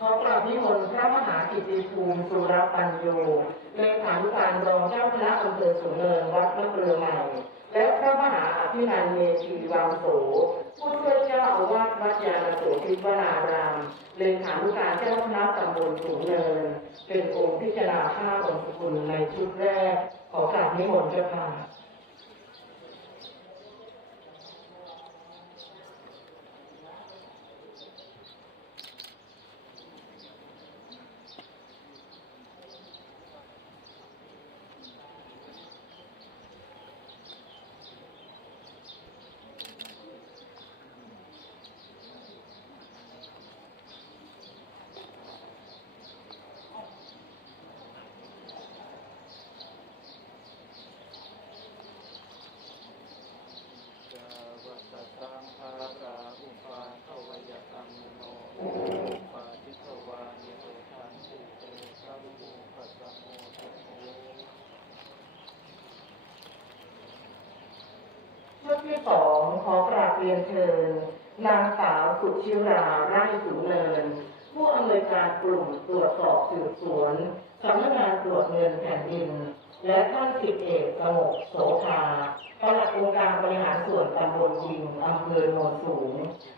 ขอกราบนิมนต์พระมหากิตติภูมิสุรปัญโยเลขานุการรองเจ้าคณะอำเภอสูงเนินวัดมะเกลือใหม่ และพระมหาอภินันเมธีวังโสผู้ช่วยเจ้าอาวาสวัดยาณโสธิวนารามเลขานุการเจ้าคณะตำบลสูงเนิน เป็นองค์พิจารณาข้าองค์สกุลในชุดแรก ขอกราบนิมนต์เจ้าค่ะ จาวัตสังภาราอุปาทวยตังโนปาทิทวานิโรธันติเตสัมมุปัสสะโมทโม ชุดที่ส องขอกราบเรียนเชิญนางสาวสุชิราไร่สูงเนิน ผู้อำนวยการกลุ่มตรวจสอบสืบสวนสำนักงานตรวจเงินแผ่นดิน และท่านสิบเอกสงบโสภาปลัดองค์การบริหารส่วนตำบลยิงอำเภอโนนสูง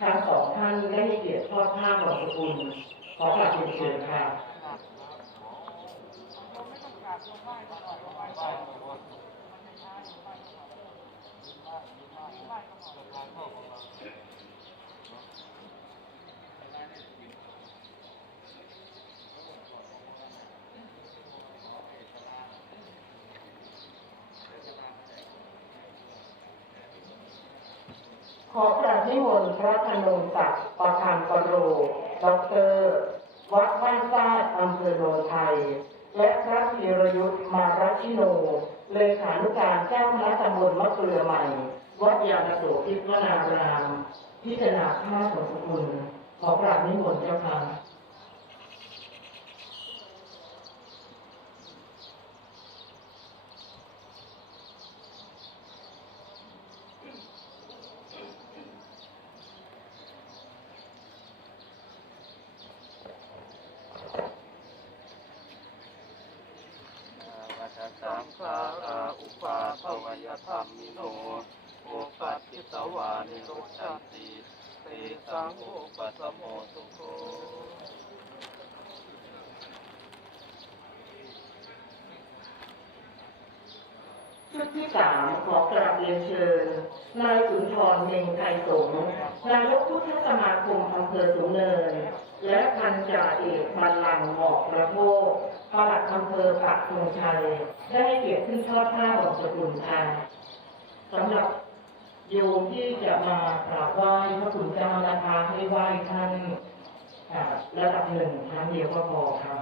ทั้งสองท่านได้เกียรติทอดผ้าของสกุลขอกราบเรียนเชิญค่ะ ขอกราบนิมนต์พระธนงศักดิ์ประธานปรโรด็อกเตอร์ วัดบ้านซาดอำเภอโนนไทย และพระธีรยุทธ์มารัชิโน เลขานุการเจ้าคณะตำบลมะเกลือใหม่ วัดยาณโสธิวนาราม พิจารณาข้าสมสกุล ขอกราบนิมนต์เจ้าค่ะสังภาราอุปาทวยธรรมิโน โอปัติสวานิโรธันติเตสังโอปัสโมสุโคชุดที่สามขอกราบเรียนเชิญนายสุนทรเมงไทยสงนายกพุทธสมาคมอำเภอสูงเนิน และพันจ่าเอกบัลลังหมอกกระโทกปลัดอำเภอปักธงชัย ได้ให้เกียรติขึ้นทอดผ้าของสกุลค่ะสำหรับ โยมที่จะมากราบไหว้พระคุณเจ้านะคะให้ไหว้ท่านระดับหนึ่งครั้งเดียวก็พอค่ะ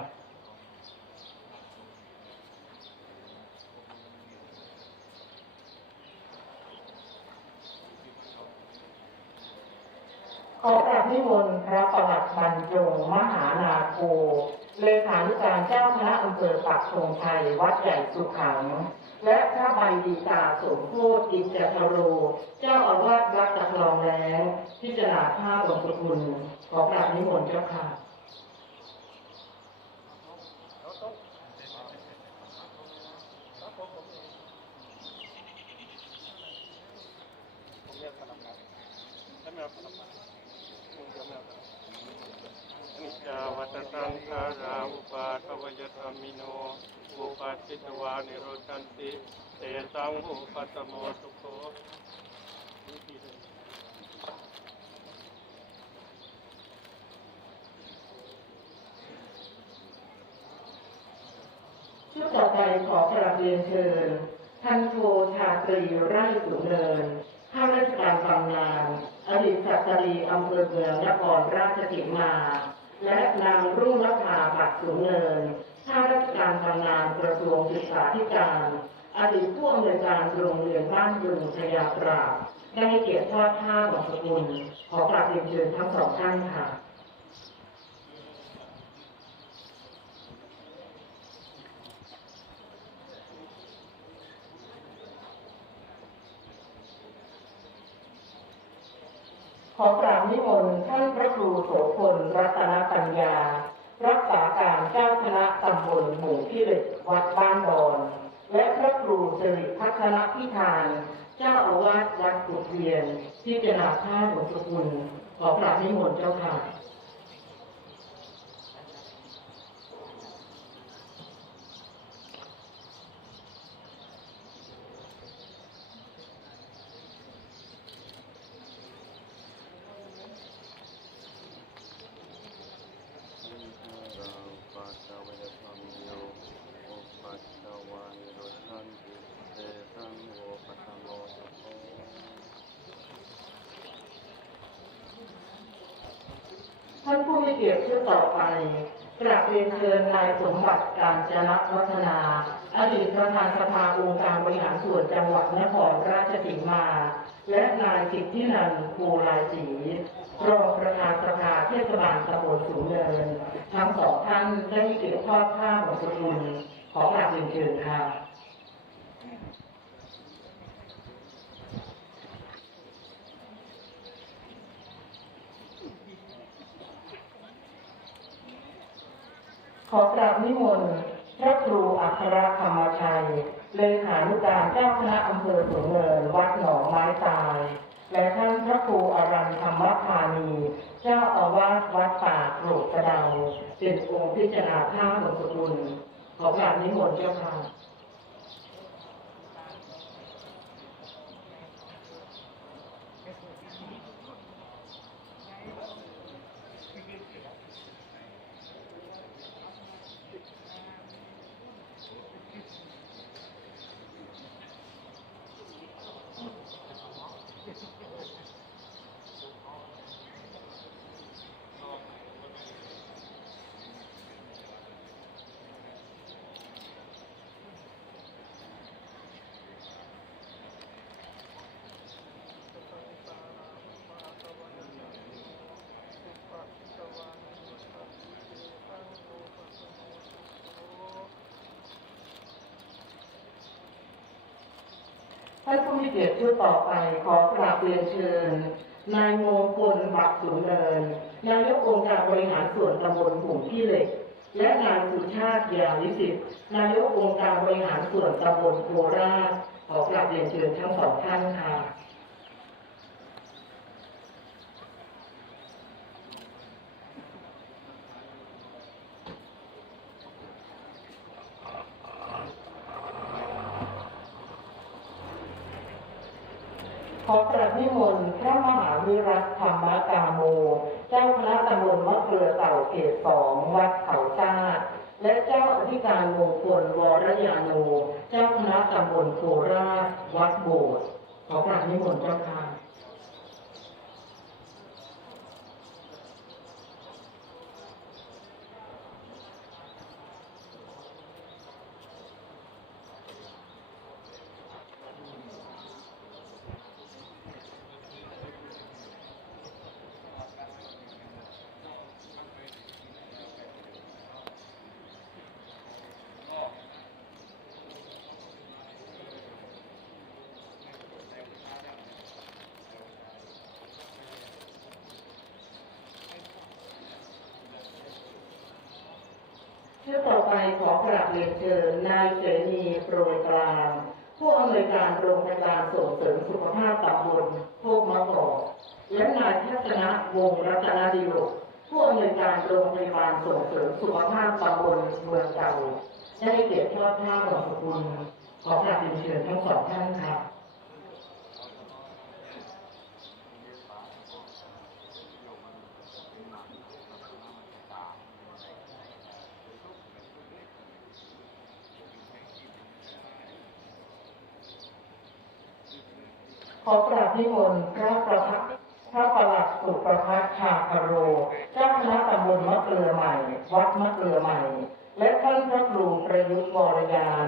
ขอกราบนิมนต์พระประหลัดบรรจงมหานาโคเลขานุการเจ้าคณะอำเภอปักธงชัยวัดใหญ่สุขัง และพระใบดีกาสมโพธิอินจทโร เจ้าอาวาสวัดตะคลองแรงพิจารณาภาพหลวงปู่คุณขอกราบนิมนต์เจ้าค่ะผมเรียกพนักงานถ้าไม่เอาพนักงานผมจะไม่เอาพนักงานอนิจาวัตสังขาราอุปาทวยธรรมิโน อุปัติตวานิโรธันติเตสังอุปัสสะโมสุโคชุดต่อไปขอกราบเรียนเชิญท่านโทชาตรีไร่สูงเนินข้าราชการบำนาญอดีตสัตรีอำเภอเมืองนครราชสีมา และนางรุ่งนภาปักสูงเนินาราชการบำนาญกระทรวงศึกษาธิการ อดีตผู้อำนวยการโรงเรียนบ้านยุงชยาปราบได้ให้เกียรติทอดผ้าของสกุลขอกราบเรียนเชิญทั้งสองท่านค่ะขอกราบนิมนต์ท่านพระครูโสพลรัตนปัญญา วัดบ้านดอน และพระครูสิริพัฒนพิธาน เจ้าอาวาสวัดกุฎเวียนที่เจนาท่าหลวงสกุลขอกราบนิมนต์เจ้าค่ะ เราปัสสาวะธรรมโยโอปัสสาวะนิโรธันติเตสังโวปัสสโมยโค ท่านผู้มีเกียรติชื่อต่อไปกราบเรียนเชิญนายสมบัติ การจนะวัฒนา อดีตประธานสภาองค์การบริหารส่วนจังหวัดนครราชสีมา และนายสิทธินันท์ภูลายจีรองประธานสภาเทศบาลตำบลสูงเนินทั้งสองท่านได้เกี่ยวข้อดผ้าหมดสกุลขอกราบเรียนเชิญค่ะ ขอกราบนิมนต์พระครูอัครธรรมชัย เลขานุการเจ้าคณะอำเภอสูงเนินวัดหนองไม้ตาย และท่านพระครูอรันธรรมพานี เจ้าอาวาสวัดป่าโกรกกระเดาเป็นองค์พิจารณาท่าหลวงสกุลขอกราบนิมนต์เจ้าค่ะ ท่านผู้มีเกียรติชื่อต่อไปขอกราบเรียนเชิญ นายมงคลบักสูงเนินนายกองค์การบริหารส่วนตำบลหุ่มที่เหล็ก และนายสุชาติยาวิสิทธิ์นายกองค์การบริหารส่วนตำบลโคราชขอกราบเรียนเชิญทั้งสองท่านค่ะ ขอประพิมนต์พระมหาวิรัตธรรมกาโม เจ้าคณะตำบลมะเกลือเต่าเขตสองวัดเขาชาและเจ้าอธิการมงคลวรยาโน เจ้าคณะตำบลโคราชวัดโบสถ์ขอประพิมนต์เจ้าค่ะ ชื่อต่อ ไปขอกราบเรียนเชิญนายเสนีโปรยกลางผู้อำนวยการโรงพยาบาลส่งเสริมสุขภาพตำบลโคกมะกอกและนายทัศนะวงศรัตนดิโลกผู้อำนวยการโรงพยาบาลส่งเสริมสุขภาพตำบลเมืองเก่าได้ให้เกียรติทอดผ้าของสกุลขอกราบเรียนเชิญทั้งสองท่านค่ะขอ กราบนิมนต์พระประพักพระประหลัดสุประพัฒชาคโร เจ้าคณะตำบลมะเกลือใหม่ วัดมะเกลือใหม่ และท่านพระครูประยุทธ์วรยาน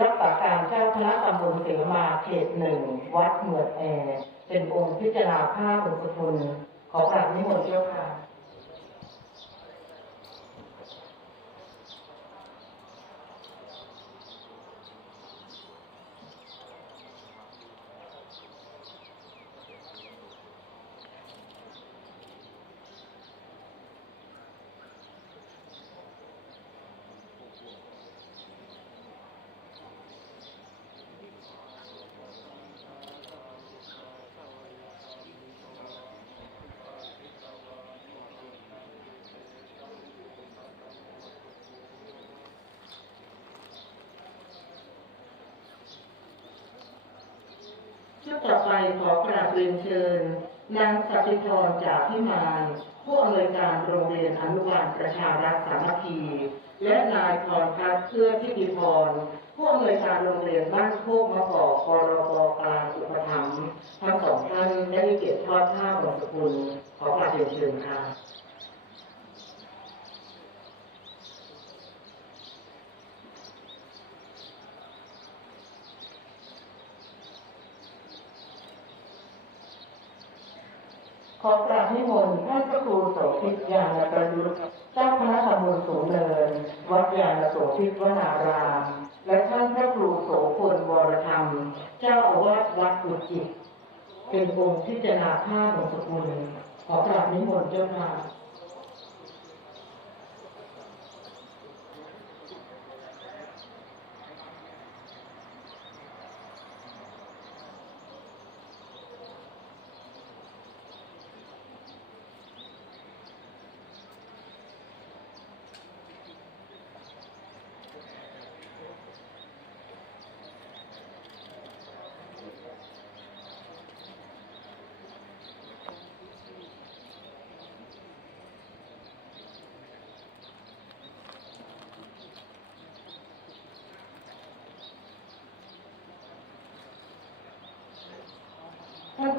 รักษาการเจ้าคณะตำบลเสมาเขตหนึ่งวัดเหมือดแอ เป็นองค์พิจารณาภาพบนสกุลขอกราบนิมนต์เจ้าค่ะ ชุดต่อไปขอกราบเรียนเชิญ นางสัติธรจากพิมานผู้อำนวยการโรงเรียนอนุบาลประชารัฐสามัคคี และนายพรพัฒน์เพื่อทิติพรผู้อำนวยการโรงเรียนบ้านโคกมะกอกกรปกลางอุปถัมภ์ทั้งสองท่านได้เกียรติทอดผ้าบงสกุลขอกราบเรียนเชิญค่ะ ขอกราบนิมนต์ท่านพระครูโสภิตยานประยุทธ์เจ้าคณะตำบลสูงเนิน วัดยานโสภิตวนาราม และท่านพระครูโสพลวรธรรม เจ้าอาวาสวัดกุจิตเป็นองค์พิจารณาภาพของสกุลขอกราบนิมนต์เจ้าค่ะ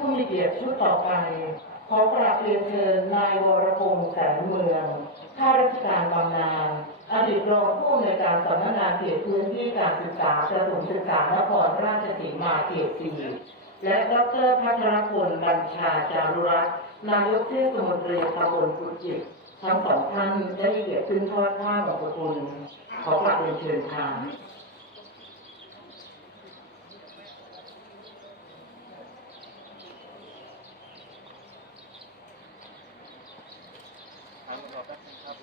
ผู้มีเกียรติชุดต่อไป ขอกราบเรียนเชิญนายวรพงษ์แสนเมือง ข้าราชการบำนาญอดีตรองผู้อำนวยการสำนักงานเขตพื้นที่การศึกษาประถมศึกษานครราชสีมาเขตสี่และดรพัทรพลบัญชาจารุรัตน์นายกเทศมนตรีตำบลกุจิตทั้งสองท่านได้เกียรติขึ้นทอดผ้าบงสกุลขอกราบเรียนเชิญค่ะ ทางต่อแป๊บนึงครับ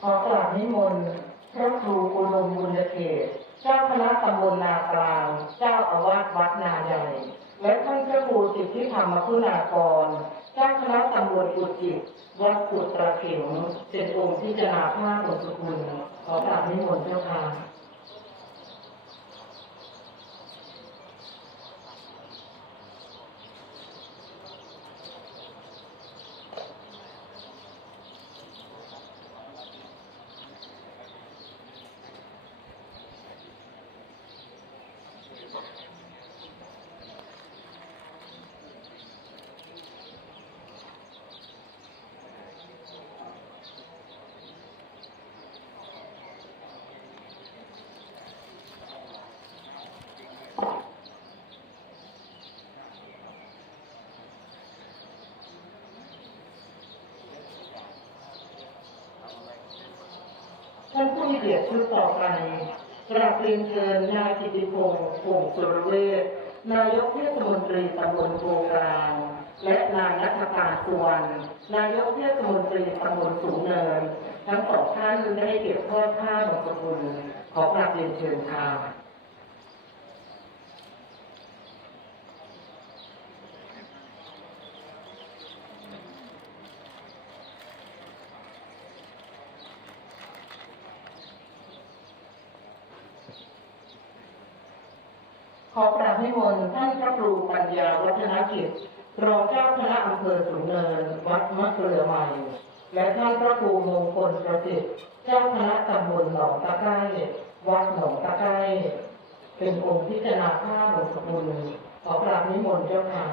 ขอกราบ นิมนต์พระครูอุดมบุญเกตเจ้าคณะตำบลนากลางเจ้าอาวาสวัดนาใหญ่และท่านพระครูสิทธิธรรมคุณากร เจ้าคณะตำบลกุจิตวัดกุตระเข็งเจ็ดองค์พิจารณาภาพบทสกุณขอกราบนิมนต์เจ้าค่ะ ท่านผู้มีเกียรติชุดต่อไปกราบเรียนเชิญนายกิติพงศ์พงศ์สุรเวชนายกเทศมนตรีตำบลโพกลางและนายนัทการสวรรณนายกเทศมนตรีตำบลสูงเนิน ทั้งสองท่านได้เก็บทอผ้าบงสกุลขอกราบเรียนเชิญค่ะ ขอกราบนิมนต์ท่านพระครูปัญญา วัฒนกิจรองเจ้าคณะอำเภอสูงเนิน วัดมะเกลือใหม่ และท่านพระครูมงคลประสิทธิ์เจ้าคณะตำบลหนองตะไคร้วัดหนองตะไคร้เป็นองค์พิจารณาภาพบทสกุลขอกราบนิมนต์เจ้าค่ะ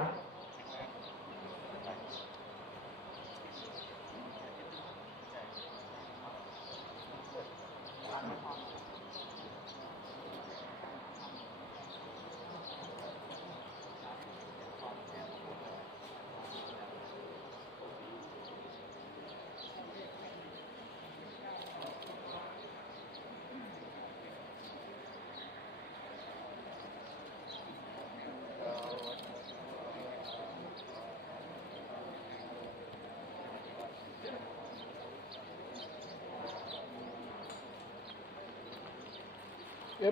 ข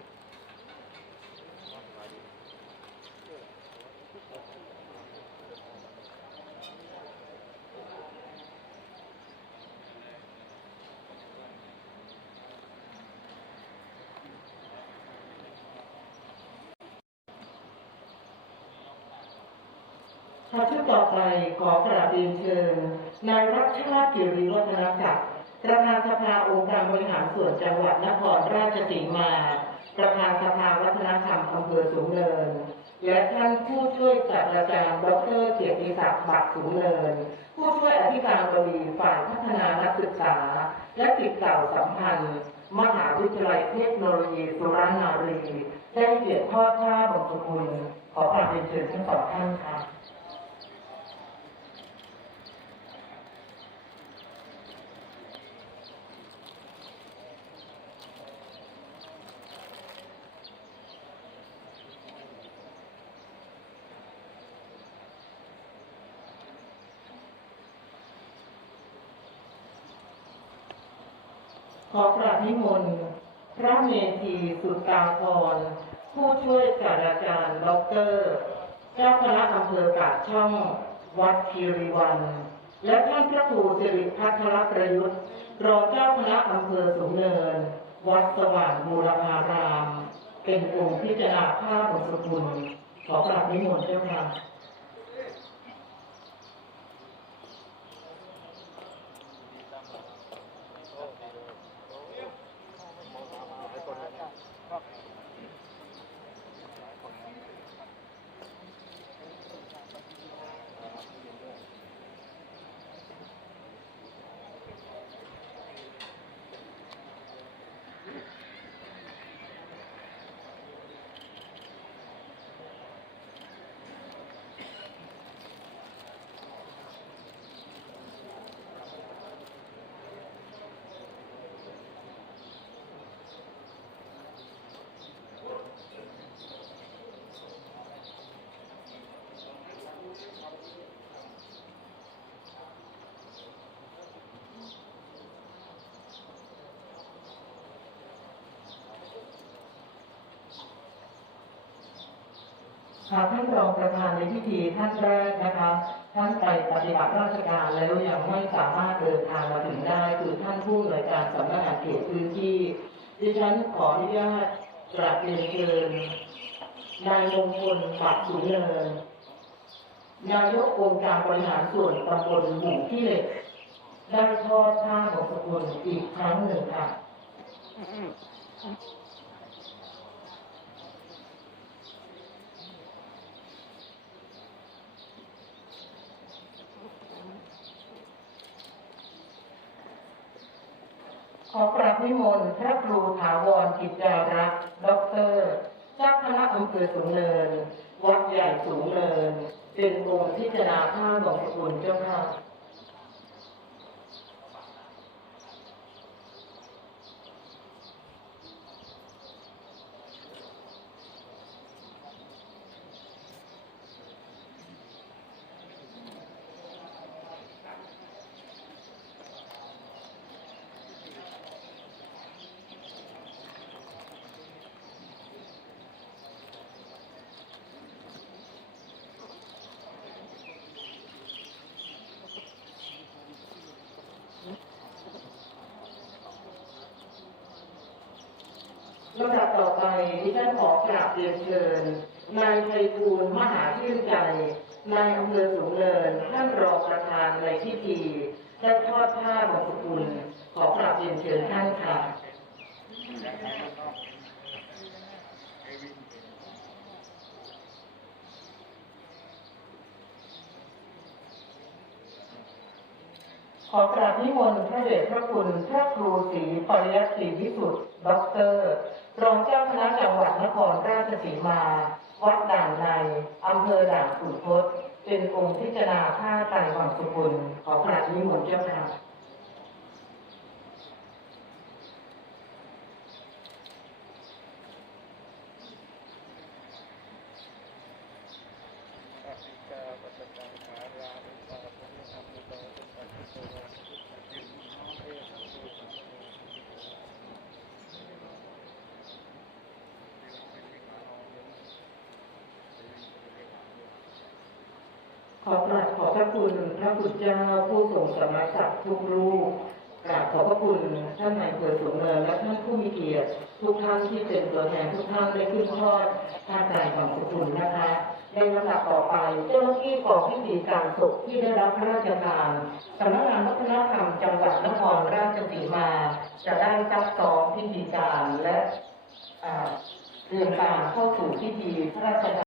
ค่ะชุดต่อไปขอกราบเรียนเชิญนายรักชาติกิริวัฒนศักดิ์ประธานสภาองค์การบริหารส่วนจังหวัดนครราชสีมา ประธานสภาวัฒนธรรมอำเภอสูงเนิน และท่านผู้ช่วยศาสตราจารย์ดรเกียรติศักดิ์บักสูงเนิน ผู้ช่วยอธิการบดีฝ่ายพัฒนานักศึกษา และสิทธิเก่าสัมพันธ์ มหาวิทยาลัยเทคโนโลยีสุรนารี ได้เกียรติทอดผ้าบงสกุลขอกราบเรียนเชิญทั้งสองท่านค่ะ ขอกราบนิมนต์พระเมธีสุตาพร ผู้ช่วยศาสตราจารย์ด็อกเตอร์เจ้าคณะอำเภอปากช่องวัดคีรีวัน และท่านพระครูสิริพัทรประยุทธ์รองเจ้าคณะอำเภอสูงเนิน วัดสว่างบูรพาราม เป็นองค์พิจารณาภาพของสกุลขอกราบนิมนต์เจ้าค่ะ หากท่านรองประธานในพิธีท่านแรกนะคะท่านไปปฏิบัติราชการแล้วยังไม่สามารถเดินทางมาถึงได้ คือท่านผู้อำนวยการสำนักงานเขตพื้นที่ดิฉันขออนุญาตกราบเรียนเชิญนายมงคลปักสุนเนินนายกองค์การบริหารส่วนตำบลหมู่ที่เหล็กได้ทอดผ้าของสกุลอีกครั้งหนึ่งค่ะ ขอกราบนิมนต์พระครูถาวรกิจจารักษ์ด็อกเตอร์เจ้าคณะอำเภอสูงเนิน วัดใหญ่สูงเนิน เป็นองค์พิจารณาข้าหลวงสกุลเจ้าค่ะ ลำดับต่อไปดิฉันขอกราบเรียนเชิญ นายไพฑูรย์มหาชื่นใจ นายอำเภอสูงเนิน ท่านรองประธานในพิธีได้ทอดผ้าบงสกุลขอกราบเรียนเชิญท่านค่ะขอกราบนิมนต์พระเดชพระคุณพระครูศรีปริยัติวิสุทธ์ด็อกเตอร์ รองเจ้าคณะจังหวัดนครราชสีมา วัดด่านในอำเภอด่านขุนทดเป็นองค์พิจารณาผ้าไตรวังสุกุลขอกราบนิมนต์เจ้าค่ะ ขอกราบขอบพระคุณพระพุทธเจ้าผู้ทรงสมณศักดิ์ทุกรูปกราบขอบพระคุณท่านนายเกิดสูงเนินและท่านผู้มีเกียรติ ทุกท่านที่เป็นตัวแทนทุกท่านได้ขึ้นทอดท่าการของสุขุนนะคะในลำดับต่อไปเจ้าหน้าที่กองพิธีการศพที่ได้รับพระราชทานสำนักงานวัฒนธรรมจังหวัดนครราชสีมา จะได้ซักซ้อมพิธีการและเรียนการเข้าสู่พิธีพระราชทาน